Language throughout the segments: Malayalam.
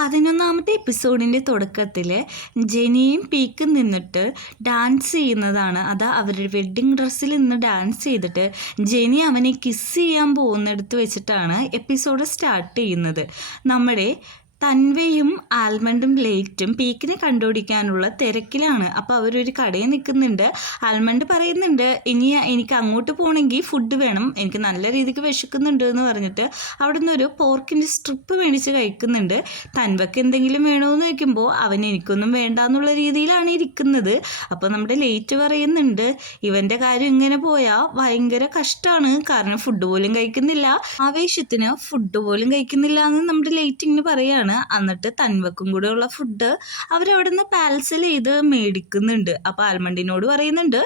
11ാമത്തെ എപ്പിസോഡിൻ്റെ തുടക്കത്തിൽ ജെനിയും പീക്കും നിന്നിട്ട് ഡാൻസ് ചെയ്യുന്നതാണ്. അത് അവരുടെ വെഡ്ഡിങ് ഡ്രസ്സിൽ നിന്ന് ഡാൻസ് ചെയ്തിട്ട് ജെനി അവനെ കിസ് ചെയ്യാൻ പോകുന്നിടത്ത് വെച്ചിട്ടാണ് എപ്പിസോഡ് സ്റ്റാർട്ട് ചെയ്യുന്നത്. നമ്മുടെ തൻവയും ആൽമണ്ടും ലേറ്റും പീക്കിനെ കണ്ടുപിടിക്കാനുള്ള തിരക്കിലാണ്. അപ്പോൾ അവരൊരു കടയിൽ നിൽക്കുന്നുണ്ട്. ആൽമണ്ട് പറയുന്നുണ്ട്, ഇനി എനിക്ക് അങ്ങോട്ട് പോകണമെങ്കിൽ ഫുഡ് വേണം, എനിക്ക് നല്ല രീതിക്ക് വിശക്കുന്നുണ്ട് എന്ന് പറഞ്ഞിട്ട് അവിടെ നിന്നൊരു പോർക്കിൻ്റെ സ്ട്രിപ്പ് മേടിച്ച് കഴിക്കുന്നുണ്ട്. തൻവക്ക് എന്തെങ്കിലും വേണമെന്ന് ചോദിക്കുമ്പോൾ അവൻ എനിക്കൊന്നും വേണ്ട എന്നുള്ള രീതിയിലാണ് ഇരിക്കുന്നത്. അപ്പോൾ നമ്മുടെ ലേറ്റ് പറയുന്നുണ്ട്, ഇവൻ്റെ കാര്യം ഇങ്ങനെ പോയാൽ ഭയങ്കര കഷ്ടമാണ്, കാരണം ഫുഡ് പോലും കഴിക്കുന്നില്ല, ആവേശത്തിന് ഫുഡ് പോലും കഴിക്കുന്നില്ല എന്ന് നമ്മുടെ ലേറ്റ് ഇങ്ങനെ പറയാണ്. എന്നിട്ട് തൻവക്കും കൂടെ ഉള്ള ഫുഡ് അവരവിടെ നിന്ന് പാൽസൽ ചെയ്ത് മേടിക്കുന്നുണ്ട്. അപ്പോൾ ആൽമണ്ടിനോട് പറയുന്നുണ്ട്,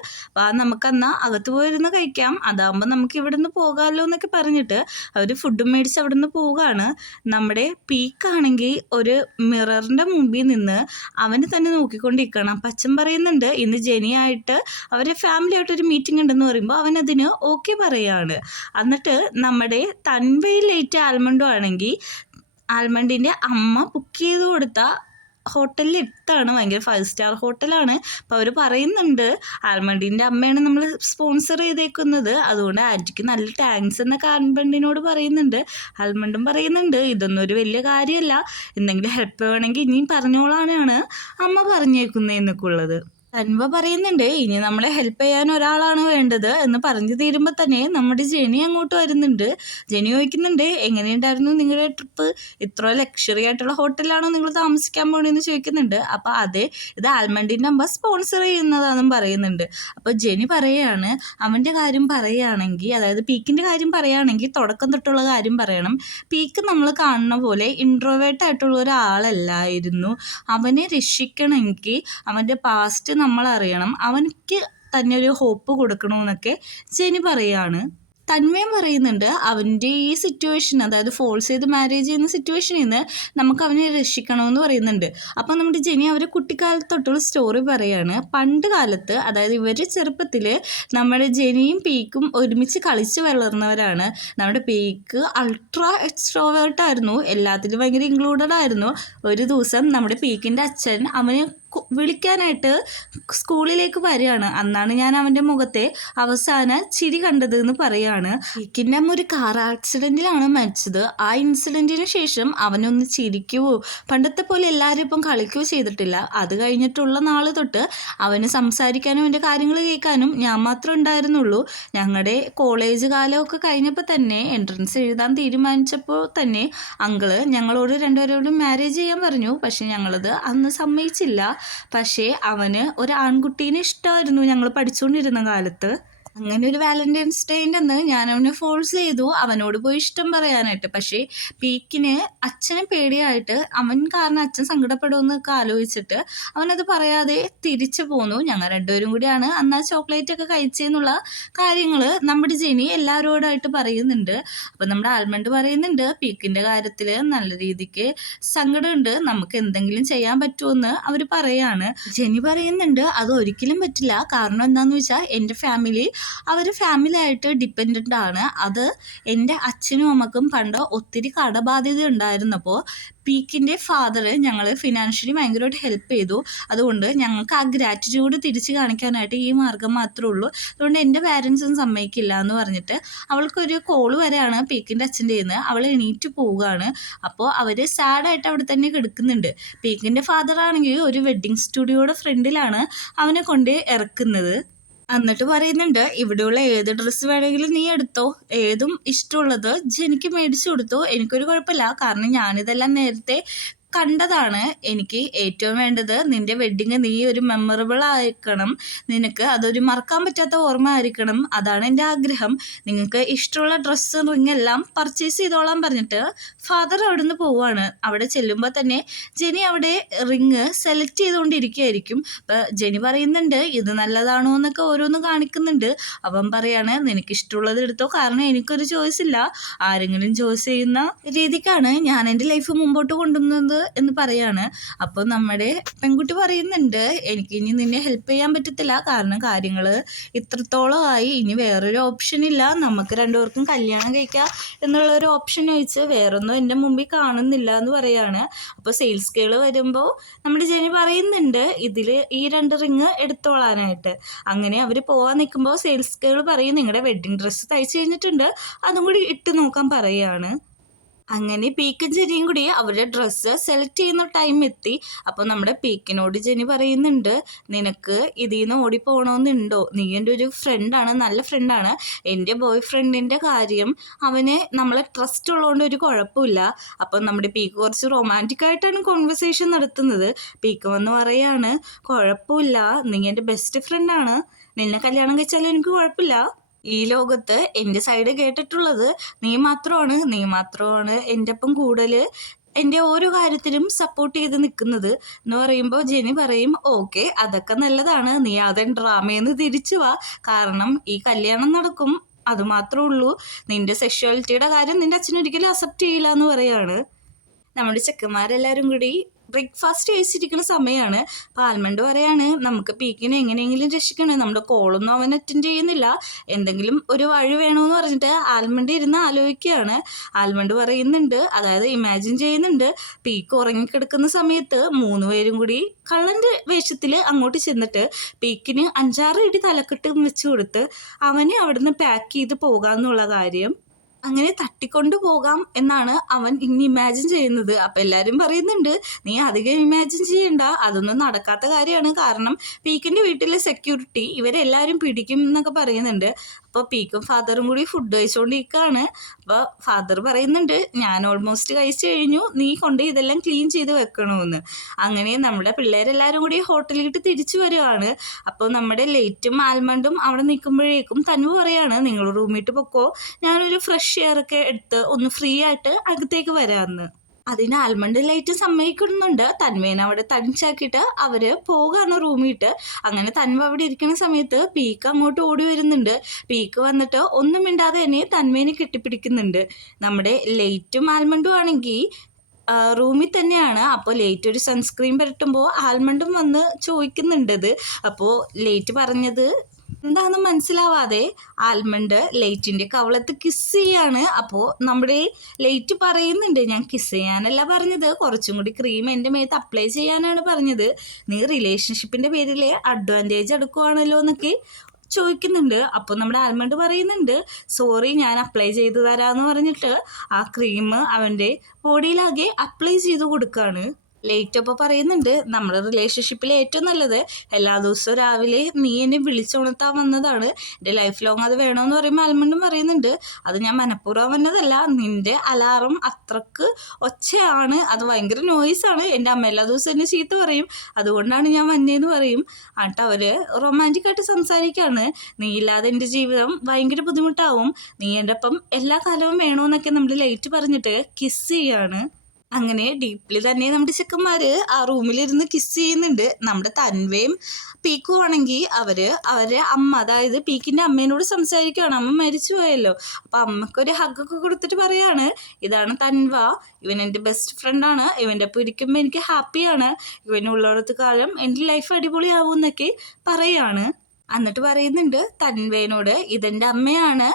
നമുക്കെന്നാ അകത്ത് പോയിരുന്ന് കഴിക്കാം, അതാകുമ്പോൾ നമുക്ക് ഇവിടെ നിന്ന് പോകാമല്ലോ എന്നൊക്കെ പറഞ്ഞിട്ട് അവർ ഫുഡ് മേടിച്ച് അവിടെ നിന്ന് പോവുകയാണ്. നമ്മുടെ പീക്കാണെങ്കിൽ ഒരു മിററിൻ്റെ മുമ്പിൽ നിന്ന് അവന് തന്നെ നോക്കിക്കൊണ്ടിരിക്കണം. അപ്പം അച്ഛൻ പറയുന്നുണ്ട്, ഇന്ന് ജെനിയായിട്ട് അവരെ ഫാമിലി ആയിട്ടൊരു മീറ്റിംഗ് ഉണ്ടെന്ന് പറയുമ്പോൾ അവനതിന് ഓക്കെ പറയാണ്. എന്നിട്ട് നമ്മുടെ തൻവയിൽ ലേറ്റ് ആൽമണ്ടും ആണെങ്കിൽ ആൽമണ്ടിൻ്റെ അമ്മ ബുക്ക് ചെയ്ത് കൊടുത്ത ഹോട്ടലിൽ എത്താണ്, ഭയങ്കര 5 സ്റ്റാർ ഹോട്ടലാണ്. അപ്പോൾ അവർ പറയുന്നുണ്ട്, ആൽമണ്ടിൻ്റെ അമ്മയാണ് നമ്മൾ സ്പോൺസർ ചെയ്തേക്കുന്നത്, അതുകൊണ്ട് ആൻറ്റിക്ക് നല്ല താങ്ക്സ് എന്നൊക്കെ ആൽമണ്ടിനോട് പറയുന്നുണ്ട്. ആൽമണ്ടും പറയുന്നുണ്ട്, ഇതൊന്നും ഒരു വലിയ കാര്യമല്ല, എന്തെങ്കിലും ഹെൽപ്പ് വേണമെങ്കിൽ ഇനിയും പറഞ്ഞോളാനാണ് അമ്മ പറഞ്ഞേക്കുന്നതെന്നൊക്കെ ഉള്ളത്. തൻവ പറയുന്നുണ്ട്, ഇനി നമ്മളെ ഹെൽപ്പ് ചെയ്യാൻ ഒരാളാണ് വേണ്ടത് എന്ന് പറഞ്ഞു തീരുമ്പോൾ തന്നെ നമ്മുടെ ജെനി അങ്ങോട്ട് വരുന്നുണ്ട്. ജെനി ചോദിക്കുന്നുണ്ട്, എങ്ങനെയുണ്ടായിരുന്നു നിങ്ങളുടെ ട്രിപ്പ്, ഇത്ര ലക്ഷറി ആയിട്ടുള്ള ഹോട്ടലിലാണോ നിങ്ങൾ താമസിക്കാൻ പോകണമെന്ന് ചോദിക്കുന്നുണ്ട്. അപ്പോൾ അതെ, ഇത് ആൽമണ്ടിൻ്റെ അമ്മ സ്പോൺസർ ചെയ്യുന്നതാണെന്നും പറയുന്നുണ്ട്. അപ്പോൾ ജെനി പറയുകയാണ്, അവൻ്റെ കാര്യം പറയുകയാണെങ്കിൽ, അതായത് പീക്കിൻ്റെ കാര്യം പറയുകയാണെങ്കിൽ തുടക്കം തൊട്ടുള്ള കാര്യം പറയണം. പീക്ക് നമ്മൾ കാണുന്ന പോലെ ഇൻട്രോവേർട്ടായിട്ടുള്ള ഒരാളല്ലായിരുന്നു. അവനെ രക്ഷിക്കണമെങ്കിൽ അവൻ്റെ പാസ്റ്റ് നമ്മൾ അറിയണം, അവനിക്ക് തന്നെ ഒരു ഹോപ്പ് കൊടുക്കണമെന്നൊക്കെ ജെനി പറയാണ്. തന്മയും പറയുന്നുണ്ട്, അവൻ്റെ ഈ സിറ്റുവേഷൻ, അതായത് ഫോഴ്സ് ചെയ്ത് മാരേജ് ചെയ്യുന്ന സിറ്റുവേഷനിൽ നിന്ന് നമുക്ക് അവനെ രക്ഷിക്കണമെന്ന് പറയുന്നുണ്ട്. അപ്പോൾ നമ്മുടെ ജെനി അവരെ കുട്ടിക്കാലത്ത് തൊട്ടുള്ള സ്റ്റോറി പറയാണ്. പണ്ട് കാലത്ത്, അതായത് ഇവർ ചെറുപ്പത്തിൽ നമ്മുടെ ജെനിയും പീക്കും ഒരുമിച്ച് കളിച്ച് വളർന്നവരാണ്. നമ്മുടെ പീക്ക് അൾട്രാ എക്സ്ട്രോവേർട്ടായിരുന്നു, എല്ലാത്തിലും ഭയങ്കര ഇൻക്ലൂഡഡ് ആയിരുന്നു. ഒരു ദിവസം നമ്മുടെ പീക്കിൻ്റെ അച്ഛൻ അവന് വിളിക്കാനായിട്ട് സ്കൂളിലേക്ക് വരികയാണ്. അന്നാണ് ഞാൻ അവൻ്റെ മുഖത്തെ അവസാന ചിരി കണ്ടത് എന്ന് പറയാണ്. പീക്കിൻ്റെ അമ്മ ഒരു കാർ ആക്സിഡൻറ്റിലാണ് മരിച്ചത്. ആ ഇൻസിഡൻറ്റിന് ശേഷം അവനൊന്ന് ചിരിക്കുകയോ പണ്ടത്തെ പോലെ എല്ലാവരും ഇപ്പം കളിക്കുകയോ ചെയ്തിട്ടില്ല. അത് കഴിഞ്ഞിട്ടുള്ള നാൾ തൊട്ട് അവന് സംസാരിക്കാനും എൻ്റെ കാര്യങ്ങൾ കേൾക്കാനും ഞാൻ മാത്രമേ ഉണ്ടായിരുന്നുള്ളൂ. ഞങ്ങളുടെ കോളേജ് കാലമൊക്കെ കഴിഞ്ഞപ്പോൾ തന്നെ, എൻട്രൻസ് എഴുതാൻ തീരുമാനിച്ചപ്പോൾ തന്നെ അങ്കിള് ഞങ്ങളോട് രണ്ടുപേരോടും മാരേജ് ചെയ്യാൻ പറഞ്ഞു. പക്ഷെ ഞങ്ങളത് അന്ന് സമ്മതിച്ചില്ല. പക്ഷേ അവന് ഒരു ആൺകുട്ടീനെ ഇഷ്ടമായിരുന്നു ഞങ്ങൾ പഠിച്ചുകൊണ്ടിരുന്ന കാലത്ത്. അങ്ങനെ ഒരു വാലന്റൈൻസ് ഡേൻ്റെ അന്ന് ഞാൻ അവനെ ഫോഴ്സ് ചെയ്തു അവനോട് പോയി ഇഷ്ടം പറയാനായിട്ട്. പക്ഷേ പീക്കിന് അച്ഛനെ പേടിയായിട്ട്, അവൻ കാരണം അച്ഛൻ സങ്കടപ്പെടുമെന്നൊക്കെ ആലോചിച്ചിട്ട് അവനത് പറയാതെ തിരിച്ചു പോന്നു. ഞങ്ങൾ രണ്ടുപേരും കൂടിയാണ് അന്ന് ആ ചോക്ലേറ്റ് ഒക്കെ കഴിച്ചെന്നുള്ള കാര്യങ്ങൾ നമ്മുടെ ജെനി എല്ലാവരോടായിട്ട് പറയുന്നുണ്ട്. അപ്പം നമ്മുടെ ആൽമണ്ട് പറയുന്നുണ്ട്, പീക്കിൻ്റെ കാര്യത്തിൽ നല്ല രീതിക്ക് സങ്കടമുണ്ട്, നമുക്ക് എന്തെങ്കിലും ചെയ്യാൻ പറ്റുമെന്ന് അവർ പറയാണ്. ജെനി പറയുന്നുണ്ട്, അത് ഒരിക്കലും പറ്റില്ല, കാരണം എന്താണെന്ന് വെച്ചാൽ എൻ്റെ ഫാമിലി അവർ ഫാമിലി ആയിട്ട് ഡിപ്പെൻഡൻ്റ് ആണ്. അത് എൻ്റെ അച്ഛനും അമ്മക്കും പണ്ട് ഒത്തിരി കടബാധ്യത ഉണ്ടായിരുന്നപ്പോൾ പീക്കിൻ്റെ ഫാദർ ഞങ്ങൾ ഫിനാൻഷ്യലി ഭയങ്കരമായിട്ട് ഹെൽപ്പ് ചെയ്തു. അതുകൊണ്ട് ഞങ്ങൾക്ക് ആ ഗ്രാറ്റിറ്റ്യൂഡ് തിരിച്ച് കാണിക്കാനായിട്ട് ഈ മാർഗം മാത്രമേ ഉള്ളൂ. അതുകൊണ്ട് എൻ്റെ പാരൻസും സമ്മതിക്കില്ല എന്ന് പറഞ്ഞിട്ട് അവൾക്കൊരു കോള് വരെയാണ് പീക്കിൻ്റെ അച്ഛൻ്റെ കയ്യിൽ. അവൾ എണീറ്റ് പോവുകയാണ്. അപ്പോൾ അവർ സാഡായിട്ട് അവിടെ തന്നെ കിടക്കുന്നുണ്ട്. പീക്കിൻ്റെ ഫാദർ ആണെങ്കിൽ ഒരു വെഡ്ഡിങ് സ്റ്റുഡിയോയുടെ ഫ്രണ്ടിലാണ് അവനെ കൊണ്ട് ഇറക്കുന്നത്. എന്നിട്ട് പറയുന്നുണ്ട്, ഇവിടെയുള്ള ഏത് ഡ്രസ്സ് വേണമെങ്കിലും നീ എടുത്തോ, ഏതും ഇഷ്ടമുള്ളത് ജെനിക്ക് മേടിച്ചു കൊടുത്തോ, എനിക്കൊരു കുഴപ്പമില്ല, കാരണം ഞാനിതെല്ലാം നേരത്തെ കണ്ടതാണ്. എനിക്ക് ഏറ്റവും വേണ്ടത് നിൻ്റെ വെഡ്ഡിങ് നീ ഒരു മെമ്മറബിൾ ആയിരിക്കണം, നിനക്ക് അതൊരു മറക്കാൻ പറ്റാത്ത ഓർമ്മ ആയിരിക്കണം, അതാണ് എൻ്റെ ആഗ്രഹം. നിങ്ങൾക്ക് ഇഷ്ടമുള്ള ഡ്രസ്സ് റിങ് എല്ലാം പർച്ചേസ് ചെയ്തോളാൻ പറഞ്ഞിട്ട് ഫാദർ അവിടെ നിന്ന് പോവുകയാണ്. അവിടെ ചെല്ലുമ്പോൾ തന്നെ ജെനി അവിടെ റിങ് സെലക്ട് ചെയ്തുകൊണ്ടിരിക്കുകയായിരിക്കും. അപ്പോൾ ജെനി പറയുന്നുണ്ട്, ഇത് നല്ലതാണോ എന്നൊക്കെ ഓരോന്ന് കാണിക്കുന്നുണ്ട്. അവൻ പറയാണ്, നിനക്കിഷ്ടമുള്ളത് എടുത്തോ, കാരണം എനിക്കൊരു ചോയ്സ് ഇല്ല, ആരെങ്കിലും ചോയ്സ് ചെയ്യുന്ന രീതിക്കാണ് ഞാൻ എൻ്റെ ലൈഫ് മുമ്പോട്ട് കൊണ്ടുവന്നത് എന്ന് പറയാണ്. അപ്പോൾ നമ്മുടെ പെൺകുട്ടി പറയുന്നുണ്ട്, എനിക്ക് ഇനി നിന്നെ ഹെൽപ്പ് ചെയ്യാൻ പറ്റത്തില്ല, കാരണം കാര്യങ്ങൾ ഇത്രത്തോളമായി, ഇനി വേറൊരു ഓപ്ഷൻ ഇല്ല, നമുക്ക് രണ്ടുപേർക്കും കല്യാണം കഴിക്കാം എന്നുള്ളൊരു ഓപ്ഷൻ ഒഴിച്ച് വേറൊന്നും എൻ്റെ മുമ്പിൽ കാണുന്നില്ല എന്ന് പറയാണ്. അപ്പോൾ സെയിൽസ് ഗേൾ വരുമ്പോൾ നമ്മുടെ ജെനി പറയുന്നുണ്ട് ഇതിൽ ഈ 2 റിങ് എടുത്തോളാനായിട്ട്. അങ്ങനെ അവർ പോകാൻ നിൽക്കുമ്പോൾ സെയിൽസ് ഗേൾ പറയും നിങ്ങളുടെ വെഡ്ഡിങ് ഡ്രസ്സ് തയ്ച്ച് കഴിഞ്ഞിട്ടുണ്ട്, അതും കൂടി ഇട്ട് നോക്കാൻ പറയുകയാണ്. അങ്ങനെ പീക്കും ജെനിയും കൂടി അവരുടെ ഡ്രസ്സ് സെലക്ട് ചെയ്യുന്ന ടൈം എത്തി. അപ്പോൾ നമ്മുടെ പീക്കിനോട് ജെനി പറയുന്നുണ്ട്, നിനക്ക് ഇതിൽ നിന്ന് ഓടിപ്പോകണമെന്നുണ്ടോ? നീ എൻ്റെ ഒരു ഫ്രണ്ടാണ്, നല്ല ഫ്രണ്ടാണ്. എൻ്റെ ബോയ് ഫ്രണ്ടിൻ്റെ കാര്യം അവന് നമ്മളെ ട്രസ്റ്റ് ഉള്ളതുകൊണ്ട് ഒരു കുഴപ്പമില്ല. അപ്പം നമ്മുടെ പീക്ക് കുറച്ച് റൊമാൻറ്റിക് ആയിട്ടാണ് കോൺവെർസേഷൻ നടത്തുന്നത്. പീക്ക് വന്ന് പറയാണ്, കുഴപ്പമില്ല, നീ എൻ്റെ ബെസ്റ്റ് ഫ്രണ്ടാണ്, നിന്നെ കല്യാണം കഴിച്ചാലും എനിക്ക് കുഴപ്പമില്ല. ഈ ലോകത്ത് എൻ്റെ സൈഡ് കേട്ടിട്ടുള്ളത് നീ മാത്രമാണ് എൻ്റെ ഒപ്പം കൂടുതൽ എൻ്റെ ഓരോ കാര്യത്തിലും സപ്പോർട്ട് ചെയ്ത് നിൽക്കുന്നത് എന്ന് പറയുമ്പോൾ ജെനി പറയും, ഓക്കെ അതൊക്കെ നല്ലതാണ്, നീ അതൻ ഡ്രാമയെന്ന് തിരിച്ചു വാ, കാരണം ഈ കല്യാണം നടക്കും, അതുമാത്രമേ ഉള്ളൂ, നിൻ്റെ സെക്ഷുവാലിറ്റിയുടെ കാര്യം നിൻ്റെ അച്ഛനൊരിക്കലും അക്സെപ്റ്റ് ചെയ്യില്ല എന്ന് പറയാണ്. നമ്മുടെ ചെക്കന്മാരെല്ലാവരും കൂടി ബ്രേക്ക്ഫാസ്റ്റ് കഴിച്ചിരിക്കുന്ന സമയമാണ്. അപ്പോൾ ആൽമണ്ട് പറയാണ്, നമുക്ക് പീക്കിനെ എങ്ങനെയെങ്കിലും രക്ഷിക്കണം, നമ്മുടെ കോളൊന്നും അവൻ അറ്റൻഡ് ചെയ്യുന്നില്ല, എന്തെങ്കിലും ഒരു വഴി വേണമെന്ന് പറഞ്ഞിട്ട് ആൽമണ്ട് ഇരുന്ന് ആലോചിക്കുകയാണ്. ആൽമണ്ട് പറയുന്നുണ്ട്, അതായത് ഇമാജിൻ ചെയ്യുന്നുണ്ട്, പീക്ക് ഉറങ്ങിക്കിടക്കുന്ന സമയത്ത് 3 പേരും കൂടി കള്ളൻ്റെ വേഷത്തിൽ അങ്ങോട്ട് ചെന്നിട്ട് പീക്കിന് 5-6 ഇടി തലക്കെട്ട് വെച്ച് കൊടുത്ത് അവനെ അവിടുന്ന് പാക്ക് ചെയ്ത് പോകാമെന്നുള്ള കാര്യം അങ്ങനെ തട്ടിക്കൊണ്ടു പോകാം എന്നാണ് അവൻ ഇനി ഇമാജിൻ ചെയ്യുന്നത്. അപ്പം എല്ലാവരും പറയുന്നുണ്ട്, നീ അധികം ഇമാജിൻ ചെയ്യണ്ട, അതൊന്നും നടക്കാത്ത കാര്യമാണ്, കാരണം പീക്കിൻ്റെ വീട്ടിലെ സെക്യൂരിറ്റി ഇവരെല്ലാവരും പിടിക്കും എന്നൊക്കെ പറയുന്നുണ്ട്. അപ്പോൾ പീക്കും ഫാദറും കൂടി ഫുഡ് കഴിച്ചുകൊണ്ടിരിക്കുകയാണ്. അപ്പോൾ ഫാദർ പറയുന്നുണ്ട്, ഞാൻ ഓൾമോസ്റ്റ് കഴിച്ചു കഴിഞ്ഞു, നീ കൊണ്ട് ഇതെല്ലാം ക്ലീൻ ചെയ്ത് വെക്കണമെന്ന്. അങ്ങനെ നമ്മുടെ പിള്ളേരെല്ലാവരും കൂടി ഹോട്ടലിലേക്ക് തിരിച്ചു വരുവാണ്. അപ്പോൾ നമ്മുടെ ലേറ്റും ആൽമണ്ടും അവിടെ നിൽക്കുമ്പോഴേക്കും തൻവു പറയാണ്, നിങ്ങൾ റൂമിട്ട് പൊക്കോ, ഞാനൊരു ഫ്രഷ് എയറൊക്കെ എടുത്ത് ഒന്ന് ഫ്രീ ആയിട്ട് അകത്തേക്ക് വരാമെന്ന്. അതിന് ആൽമണ്ട് ലൈറ്റ് സമ്മതിക്കുന്നുണ്ട്. തന്വേനെ അവിടെ തനിച്ചാക്കിയിട്ട് അവർ പോകാണ് റൂമിട്ട്. അങ്ങനെ തന്വ അവിടെ ഇരിക്കുന്ന സമയത്ത് പീക്ക് അങ്ങോട്ട് ഓടി വരുന്നുണ്ട്. പീക്ക് വന്നിട്ട് ഒന്നും മിണ്ടാതെ തന്നെ തന്വേനെ കെട്ടിപ്പിടിക്കുന്നുണ്ട്. നമ്മുടെ ലേറ്റും ആൽമണ്ടും ആണെങ്കിൽ റൂമിൽ തന്നെയാണ്. അപ്പോൾ ലേറ്റ് ഒരു സൺസ്ക്രീൻ പുരട്ടുമ്പോൾ ആൽമണ്ടും വന്ന് ചോദിക്കുന്നുണ്ടത്. അപ്പോൾ ലേറ്റ് പറഞ്ഞത് എന്താണെന്ന് മനസ്സിലാവാതെ ആൽമണ്ട് ലേറ്റിൻ്റെ കവളത്ത് കിസ് ചെയ്യാണ്. അപ്പോൾ നമ്മുടെ ലേറ്റ് പറയുന്നുണ്ട്, ഞാൻ കിസ് ചെയ്യാനല്ല പറഞ്ഞത്, കുറച്ചും കൂടി ക്രീം എൻ്റെ മേത്ത് അപ്ലൈ ചെയ്യാനാണ് പറഞ്ഞത്, നീ റിലേഷൻഷിപ്പിൻ്റെ പേരിൽ അഡ്വാൻറ്റേജ് എടുക്കുവാണല്ലോ എന്നൊക്കെ ചോദിക്കുന്നുണ്ട്. അപ്പോൾ നമ്മുടെ ആൽമണ്ട് പറയുന്നുണ്ട്, സോറി ഞാൻ അപ്ലൈ ചെയ്ത് തരാമെന്ന് പറഞ്ഞിട്ട് ആ ക്രീം അവൻ്റെ ബോഡിയിലാകെ അപ്ലൈ ചെയ്ത് കൊടുക്കുകയാണ്. ലേറ്റ് അപ്പോൾ പറയുന്നുണ്ട്, നമ്മുടെ റിലേഷൻഷിപ്പിൽ ഏറ്റവും നല്ലത് എല്ലാ ദിവസവും രാവിലെ നീ എന്നെ വിളിച്ചുണർത്താൻ വന്നതാണ്, എൻ്റെ ലൈഫ് ലോങ് അത് വേണമെന്ന് പറയുമ്പോൾ ആൽമണ്ടും പറയുന്നുണ്ട്, അത് ഞാൻ മനഃപൂർവ്വം വന്നതല്ല, നിൻ്റെ അലാറം അത്രക്ക് ഒച്ചയാണ്, അത് ഭയങ്കര നോയ്സാണ്, എൻ്റെ അമ്മ എല്ലാ ദിവസവും എന്നെ ചീത്ത പറയും, അതുകൊണ്ടാണ് ഞാൻ വന്നേന്ന് പറയും. എന്നിട്ട് അവർ റൊമാൻറ്റിക്കായിട്ട് സംസാരിക്കുകയാണ്. നീ ഇല്ലാതെ എൻ്റെ ജീവിതം ഭയങ്കര ബുദ്ധിമുട്ടാവും, നീ എൻ്റെ ഒപ്പം എല്ലാ കാലവും വേണമെന്നൊക്കെ നമ്മൾ ലേറ്റ് പറഞ്ഞിട്ട് കിസ് ചെയ്യാണ്. അങ്ങനെ ഡീപ്ലി തന്നെ നമ്മുടെ ചെക്കന്മാർ ആ റൂമിലിരുന്ന് കിസ് ചെയ്യുന്നുണ്ട്. നമ്മുടെ തൻവയും പീക്കും ആണെങ്കിൽ അവരെ അമ്മ, അതായത് പീക്കിൻ്റെ അമ്മേനോട് സംസാരിക്കുകയാണ്. അമ്മ മരിച്ചു പോയല്ലോ. അപ്പോൾ അമ്മക്കൊരു ഹഗ്ഗൊക്കെ കൊടുത്തിട്ട് പറയാണ്, ഇതാണ് തൻവ, ഇവൻ എൻ്റെ ബെസ്റ്റ് ഫ്രണ്ടാണ്, ഇവൻ്റെ ഒപ്പം ഇരിക്കുമ്പോൾ എനിക്ക് ഹാപ്പിയാണ്, ഇവനുള്ളിടത്ത് കാലം എൻ്റെ ലൈഫ് അടിപൊളിയാവും എന്നൊക്കെ പറയാണ്. എന്നിട്ട് പറയുന്നുണ്ട് തൻവേനോട്, ഇതെൻ്റെ അമ്മയാണ്,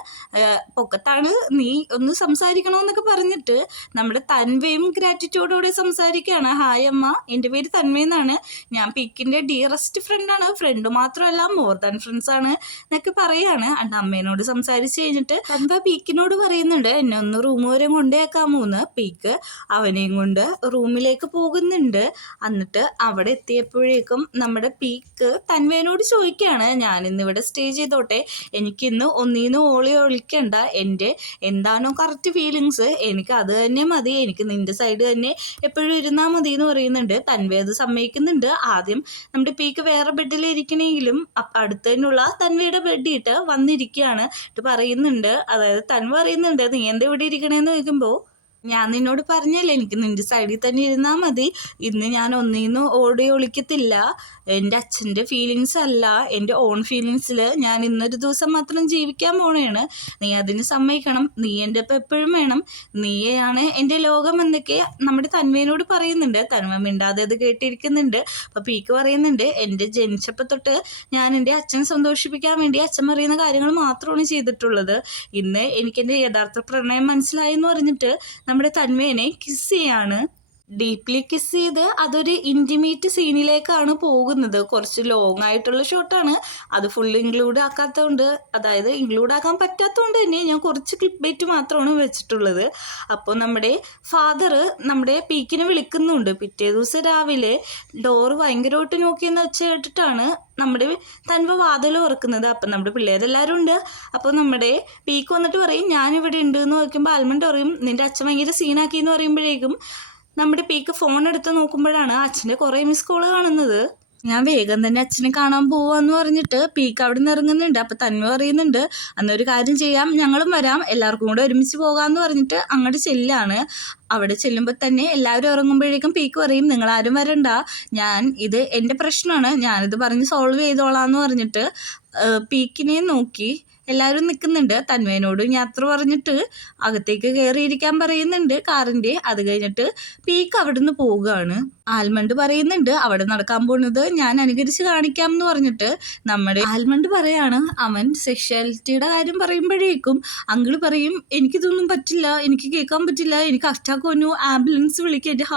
പൊക്കത്താണ്, നീ ഒന്ന് സംസാരിക്കണമെന്നൊക്കെ പറഞ്ഞിട്ട് നമ്മുടെ തൻവയും ഗ്രാറ്റിറ്റ്യൂഡോടെ സംസാരിക്കുകയാണ്. ഹായ് അമ്മ, എൻ്റെ പേര് തൻവയെന്നാണ്, ഞാൻ പീക്കിൻ്റെ ഡിയറസ്റ്റ് ഫ്രണ്ടാണ്, ഫ്രണ്ട് മാത്രമല്ല മോർ ദാൻ ഫ്രണ്ട്സാണ് എന്നൊക്കെ പറയുകയാണ്. അണ്ട് അമ്മേനോട് സംസാരിച്ച് കഴിഞ്ഞിട്ട് തൻവ പീക്കിനോട് പറയുന്നുണ്ട്, എന്നെ ഒന്ന് റൂം വരെ കൊണ്ടേക്കാമോ എന്ന്. പീക്ക് അവനെയും കൊണ്ട് റൂമിലേക്ക് പോകുന്നുണ്ട്. എന്നിട്ട് അവിടെ എത്തിയപ്പോഴേക്കും നമ്മുടെ പീക്ക് തൻവേനോട് ചോദിക്കുകയാണ്, ഞാനിന്നിവിടെ സ്റ്റേ ചെയ്തോട്ടെ, എനിക്കിന്ന് ഒന്നീന്ന് ഒളിക്കണ്ട, എൻ്റെ എന്താണോ കറക്റ്റ് ഫീലിങ്സ് എനിക്ക് അത് തന്നെ മതി, എനിക്ക് നിൻ്റെ സൈഡ് തന്നെ എപ്പോഴും ഇരുന്നാൽ മതി എന്ന് പറയുന്നുണ്ട്. തൻവേ അത് സമ്മതിക്കുന്നുണ്ട്. ആദ്യം നമ്മുടെ പീക്ക് വേറെ ബെഡിലിരിക്കണമെങ്കിലും അടുത്തതിനുള്ള തൻവയുടെ ബെഡിട്ട് വന്നിരിക്കുകയാണ്. പറയുന്നുണ്ട്, അതായത് തൻവ പറയുന്നുണ്ട്, നീ എന്താ ഇവിടെ ഇരിക്കണേന്ന് ചോദിക്കുമ്പോൾ ഞാൻ നിന്നോട് പറഞ്ഞല്ലേ എനിക്ക് നിന്റെ സൈഡിൽ തന്നെ ഇരുന്നാൽ മതി. ഇന്ന് ഞാൻ ഒന്നിന്ന് ഓടി ഒളിക്കത്തില്ല. എൻ്റെ അച്ഛൻ്റെ ഫീലിങ്സ് അല്ല, എൻ്റെ ഓൺ ഫീലിങ്സിൽ ഞാൻ ഇന്നൊരു ദിവസം മാത്രം ജീവിക്കാൻ പോണേണ്. നീ അതിന് സമ്മതിക്കണം. നീ എൻ്റെ ഒപ്പം എപ്പോഴും വേണം. നീയാണ് എൻ്റെ ലോകം എന്നൊക്കെ നമ്മുടെ തന്മേനോട് പറയുന്നുണ്ട്. തന്മ മിണ്ടാതെ അത് കേട്ടിരിക്കുന്നുണ്ട്. അപ്പോൾ പീക്ക് പറയുന്നുണ്ട്, എൻ്റെ ജനിച്ചപ്പോൾ തൊട്ട് ഞാൻ എൻ്റെ അച്ഛനെ സന്തോഷിപ്പിക്കാൻ വേണ്ടി അച്ഛൻ പറയുന്ന കാര്യങ്ങൾ മാത്രമാണ് ചെയ്തിട്ടുള്ളത്. ഇന്ന് എനിക്കെൻ്റെ യഥാർത്ഥ പ്രണയം മനസ്സിലായി എന്ന് പറഞ്ഞിട്ട് നമ്മുടെ തന്മേനെ കിസ് ചെയ്യാണ്. ഡീപ്ലി കിസ് ചെയ്ത് അതൊരു ഇൻറ്റിമേറ്റ് സീനിലേക്കാണ് പോകുന്നത്. കുറച്ച് ലോങ് ആയിട്ടുള്ള ഷോട്ടാണ്. അത് ഫുൾ ഇൻക്ലൂഡ് ആക്കാത്തതുകൊണ്ട്, അതായത് ഇൻക്ലൂഡ് ആക്കാൻ പറ്റാത്തതുകൊണ്ട് തന്നെ ഞാൻ കുറച്ച് ക്ലിപ്പ് ബൈറ്റ് മാത്രമാണ് വെച്ചിട്ടുള്ളത്. അപ്പോൾ നമ്മുടെ ഫാദർ നമ്മുടെ പീക്കിനെ വിളിക്കുന്നുണ്ട്. പിറ്റേ ദിവസം രാവിലെ ഡോറ് ഭയങ്കരമായിട്ട് നോക്കിയെന്ന് വെച്ച് കേട്ടിട്ടാണ് നമ്മുടെ തന്മ വാതിൽ തുറക്കുന്നത്. അപ്പം നമ്മുടെ പിള്ളേരെല്ലാവരും ഉണ്ട്. അപ്പോൾ നമ്മുടെ പീക്ക് വന്നിട്ട് പറയും ഞാനിവിടെ ഉണ്ട് എന്ന് നോക്കുമ്പോൾ ആൽമണ്ട് പറയും നിൻ്റെ അച്ഛൻ ഭയങ്കര സീനാക്കി എന്ന് പറയുമ്പോഴേക്കും നമ്മുടെ പീക്ക് ഫോൺ എടുത്ത് നോക്കുമ്പോഴാണ് അച്ഛൻ്റെ കുറേ മിസ് കോള് കാണുന്നത്. ഞാൻ വേഗം തന്നെ അച്ഛനെ കാണാൻ പോവാന്ന് പറഞ്ഞിട്ട് പീക്ക് അവിടെ നിന്ന് ഇറങ്ങുന്നുണ്ട്. അപ്പം തന്മ പറയുന്നുണ്ട് അന്നൊരു കാര്യം ചെയ്യാം, ഞങ്ങളും വരാം, എല്ലാവർക്കും കൂടെ ഒരുമിച്ച് പോകാമെന്ന് പറഞ്ഞിട്ട് അങ്ങോട്ട് ചെല്ലാണ്. അവിടെ ചെല്ലുമ്പോൾ തന്നെ എല്ലാവരും ഇറങ്ങുമ്പോഴേക്കും പീക്ക് പറയും നിങ്ങളാരും വരണ്ട, ഇത് എൻ്റെ പ്രശ്നമാണ്, ഞാനിത് പറഞ്ഞ് സോൾവ് ചെയ്തോളാം എന്ന് പറഞ്ഞിട്ട് പീക്കിനെ നോക്കി എല്ലാവരും നിൽക്കുന്നുണ്ട്. തന്മേനോട് യാത്ര പറഞ്ഞിട്ട് അകത്തേക്ക് കയറിയിരിക്കാൻ പറയുന്നുണ്ട് കാറിൻ്റെ. അത് കഴിഞ്ഞിട്ട് പീക്ക് അവിടെ നിന്ന് പോവുകയാണ്. ആൽമണ്ട് പറയുന്നുണ്ട് അവിടെ നടക്കാൻ പോകുന്നത് ഞാൻ അനുകരിച്ച് കാണിക്കാം എന്ന് പറഞ്ഞിട്ട് നമ്മുടെ ആൽമണ്ട് പറയാണ് അവൻ സെക്ഷുവാലിറ്റിയുടെ കാര്യം പറയുമ്പോഴേക്കും അങ്കിള് പറയും എനിക്കിതൊന്നും പറ്റില്ല, എനിക്ക് കേൾക്കാൻ പറ്റില്ല, എനിക്ക് അറ്റാക്ക് വന്നു, ആംബുലൻസ് വിളിക്കുക, എൻ്റെ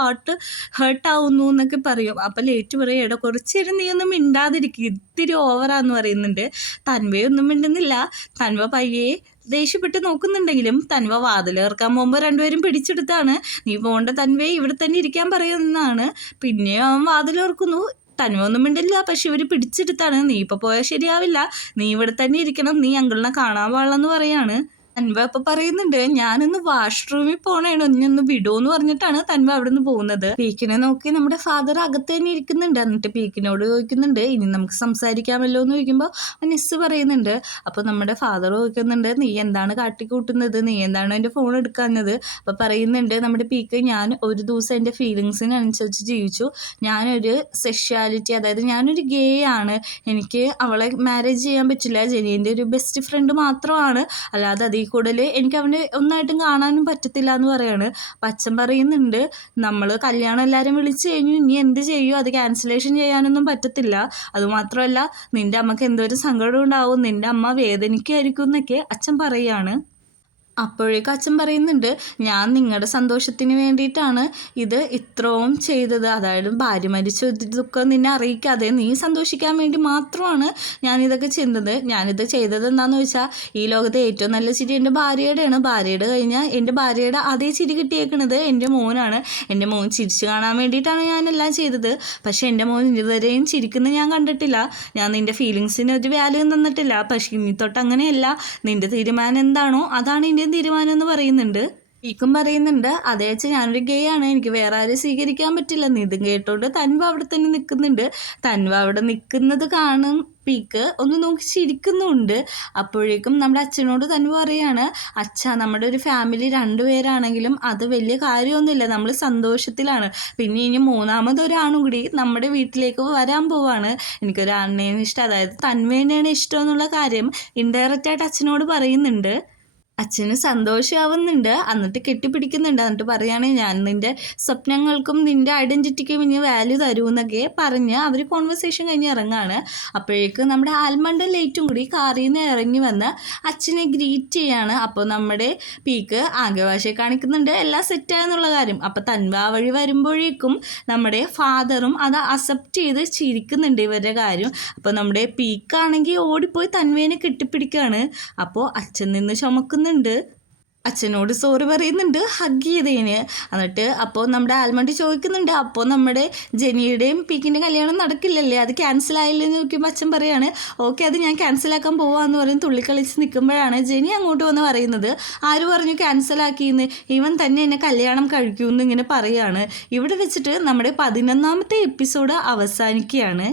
ഹേർട്ട് ആവുന്നു എന്നൊക്കെ പറയും. അപ്പം ലേറ്റ് പറയും എടാ കുറച്ച് നേരം നീ ഒന്നും മിണ്ടാതിരിക്കുക, ഇത്തിരി ഓവറാന്ന് പറയുന്നുണ്ട്. തന്മയൊന്നും മിണ്ടുന്നില്ല. തന്മ പയ്യെ ദേഷ്യപ്പെട്ട് നോക്കുന്നുണ്ടെങ്കിലും തന്മ വാതിലേർക്കാൻ പോകുമ്പോൾ രണ്ടുപേരും പിടിച്ചെടുത്താണ് നീ പോകേണ്ട തന്വയെ ഇവിടെ തന്നെ ഇരിക്കാൻ പറയുന്നതാണ്. പിന്നെ അവൻ വാതിലേർക്കുന്നു. തന്മ ഒന്നും മിണ്ടില്ല. പക്ഷെ ഇവർ പിടിച്ചെടുത്താണ് നീ ഇപ്പോൾ പോയാൽ ശരിയാവില്ല, നീ ഇവിടെ തന്നെ ഇരിക്കണം, നീ അങ്കിളിനെ കാണാൻ പാടില്ലെന്ന് പറയാണ്. തന്മ അപ്പം പറയുന്നുണ്ട് ഞാനൊന്ന് വാഷ്റൂമിൽ പോണേണ്, ഒന്ന് വിടുമെന്ന് പറഞ്ഞിട്ടാണ് തന്മ അവിടെ നിന്ന് പോകുന്നത്. പീക്കിനെ നോക്കി നമ്മുടെ ഫാദർ അകത്ത് തന്നെ ഇരിക്കുന്നുണ്ട്. എന്നിട്ട് പീക്കിനോട് ചോദിക്കുന്നുണ്ട് ഇനി നമുക്ക് സംസാരിക്കാമല്ലോ എന്ന് ചോദിക്കുമ്പോൾ നെസ് പറയുന്നുണ്ട്. അപ്പോൾ നമ്മുടെ ഫാദർ ചോദിക്കുന്നുണ്ട് നീ എന്താണ് കാട്ടിക്കൂട്ടുന്നത്, നീ എന്താണ് എൻ്റെ ഫോൺ എടുക്കാഞ്ഞത്. അപ്പോൾ പറയുന്നുണ്ട് നമ്മുടെ പീക്ക് ഞാൻ ഒരു ദിവസം എൻ്റെ ഫീലിങ്സിനനുസരിച്ച് ജീവിച്ചു, ഞാനൊരു സെക്ഷുവാലിറ്റി, അതായത് ഞാനൊരു ഗേ ആണ്, എനിക്ക് അവളെ മാരേജ് ചെയ്യാൻ പറ്റില്ല, ജെനീൻ്റെ ഒരു ബെസ്റ്റ് ഫ്രണ്ട് മാത്രമാണ്, അല്ലാതെ അതിൽ കൂടുതൽ എനിക്ക് അവനെ ഒന്നായിട്ടും കാണാനും പറ്റത്തില്ല എന്ന് പറയാണ്. അപ്പം അച്ഛൻ പറയുന്നുണ്ട് നമ്മൾ കല്യാണം എല്ലാവരും വിളിച്ചു കഴിഞ്ഞു, ഇനി എന്ത് ചെയ്യും, അത് ക്യാൻസലേഷൻ ചെയ്യാനൊന്നും പറ്റത്തില്ല, അതുമാത്രമല്ല നിൻ്റെ അമ്മക്ക് എന്തോരം സങ്കടം ഉണ്ടാവും, നിൻ്റെ അമ്മ വേദനിക്കായിരിക്കും എന്നൊക്കെ അച്ഛൻ പറയുകയാണ്. അപ്പോഴേക്കും അച്ഛൻ പറയുന്നുണ്ട് ഞാൻ നിങ്ങളുടെ സന്തോഷത്തിന് വേണ്ടിയിട്ടാണ് ഇത് ഇത്രയും ചെയ്തത്, അതായത് ഭാര്യ മരിച്ച ദുഃഖം നിന്നെ അറിയിക്കാതെ നീ സന്തോഷിക്കാൻ വേണ്ടി മാത്രമാണ് ഞാനിതൊക്കെ ചെയ്യുന്നത്. ഞാനിത് ചെയ്തത് എന്താണെന്ന് വെച്ചാൽ ഈ ലോകത്തെ ഏറ്റവും നല്ല ചിരി എൻ്റെ ഭാര്യയുടെയാണ്, ഭാര്യയുടെ കഴിഞ്ഞാൽ എൻ്റെ ഭാര്യയുടെ അതേ ചിരി കിട്ടിയേക്കണത് എൻ്റെ മോനാണ്, എൻ്റെ മോൻ ചിരിച്ചു കാണാൻ വേണ്ടിയിട്ടാണ് ഞാനെല്ലാം ചെയ്തത്. പക്ഷേ എൻ്റെ മോൻ ഇതുവരെയും ചിരിക്കുന്നത് ഞാൻ കണ്ടിട്ടില്ല, ഞാൻ നിൻ്റെ ഫീലിങ്സിന് ഒരു വാല്യൂ തന്നിട്ടില്ല, പക്ഷേ ഇനി തൊട്ട് അങ്ങനെയല്ല, നിൻ്റെ തീരുമാനം എന്താണോ അതാണ് എൻ്റെ തീരുമാനം എന്ന് പറയുന്നുണ്ട്. പീക്കും പറയുന്നുണ്ട് അതേ വെച്ച് ഞാനൊരു ഗേ ആണ്, എനിക്ക് വേറെ ആരും സ്വീകരിക്കാൻ പറ്റില്ല. ഇതും കേട്ടോണ്ട് തന്വ അവിടെ തന്നെ നിൽക്കുന്നുണ്ട്. തന്വ അവിടെ നിൽക്കുന്നത് കാണും പീക്ക് ഒന്ന് നോക്കി ചിരിക്കുന്നുണ്ട്. അപ്പോഴേക്കും നമ്മുടെ അച്ഛനോട് തന്വ പറയാണ് അച്ഛാ നമ്മുടെ ഒരു ഫാമിലി 2 പേരാണെങ്കിലും അത് വലിയ കാര്യമൊന്നുമില്ല, നമ്മൾ സന്തോഷത്തിലാണ്, പിന്നെ ഇനി മൂന്നാമതൊരാണും കൂടി നമ്മുടെ വീട്ടിലേക്ക് വരാൻ പോവാണ്, എനിക്കൊരു ആണിനെയാണ് ഇഷ്ടം, അതായത് തന്വേനെയാണ് ഇഷ്ടം എന്നുള്ള കാര്യം ഇൻഡയറക്റ്റായിട്ട് അച്ഛനോട് പറയുന്നുണ്ട്. അച്ഛന് സന്തോഷമാവുന്നുണ്ട്. എന്നിട്ട് കെട്ടിപ്പിടിക്കുന്നുണ്ട്. എന്നിട്ട് പറയുകയാണെങ്കിൽ ഞാൻ നിൻ്റെ സ്വപ്നങ്ങൾക്കും നിൻ്റെ ഐഡൻറ്റിറ്റിക്കും ഇനി വാല്യൂ തരുമെന്നൊക്കെ പറഞ്ഞ് അവർ കോൺവെർസേഷൻ കഴിഞ്ഞ് ഇറങ്ങുകയാണ്. അപ്പോഴേക്കും നമ്മുടെ ആൽമണ്ടും ലേറ്റും കൂടി കാറിൽ നിന്ന് ഇറങ്ങി വന്ന് അച്ഛനെ ഗ്രീറ്റ് ചെയ്യാണ്. അപ്പോൾ നമ്മുടെ പീക്ക് ആംഗ്യഭാഷയെ കാണിക്കുന്നുണ്ട് എല്ലാം സെറ്റായെന്നുള്ള കാര്യം. അപ്പോൾ തന്വ വഴി വരുമ്പോഴേക്കും നമ്മുടെ ഫാദറും അത് അക്സെപ്റ്റ് ചെയ്ത് ചിരിക്കുന്നുണ്ട് ഇവരുടെ കാര്യം. അപ്പോൾ നമ്മുടെ പീക്കാണെങ്കിൽ ഓടിപ്പോയി തന്വേനെ കെട്ടിപ്പിടിക്കുകയാണ്. അപ്പോൾ അച്ഛൻ നിന്ന് ചുമക്കുന്നുണ്ട്. അച്ഛനോട് സോറി പറയുന്നുണ്ട് ഹഗ് ചെയ്തതിന്. എന്നിട്ട് അപ്പോൾ നമ്മുടെ ആൽമണ്ടി ചോദിക്കുന്നുണ്ട് അപ്പോൾ നമ്മുടെ ജെനിയുടെയും പീക്കിൻ്റെ കല്യാണം നടക്കില്ലല്ലേ, അത് ക്യാൻസൽ ആയില്ലേ എന്ന് നോക്കിയപ്പോൾ അച്ഛൻ പറയാണ് ഓക്കെ അത് ഞാൻ ക്യാൻസലാക്കാൻ പോവാന്ന് പറഞ്ഞ് തുള്ളിക്കളിച്ച് നിൽക്കുമ്പോഴാണ് ജെനി അങ്ങോട്ട് വന്ന് പറയുന്നത് ആര് പറഞ്ഞു ക്യാൻസലാക്കിയെന്ന്, ഇവൻ തന്നെ എന്നെ കല്യാണം കഴിക്കുമെന്ന് ഇങ്ങനെ പറയുകയാണ്. ഇവിടെ വെച്ചിട്ട് നമ്മുടെ 11ാമത്തെ എപ്പിസോഡ് അവസാനിക്കുകയാണ്.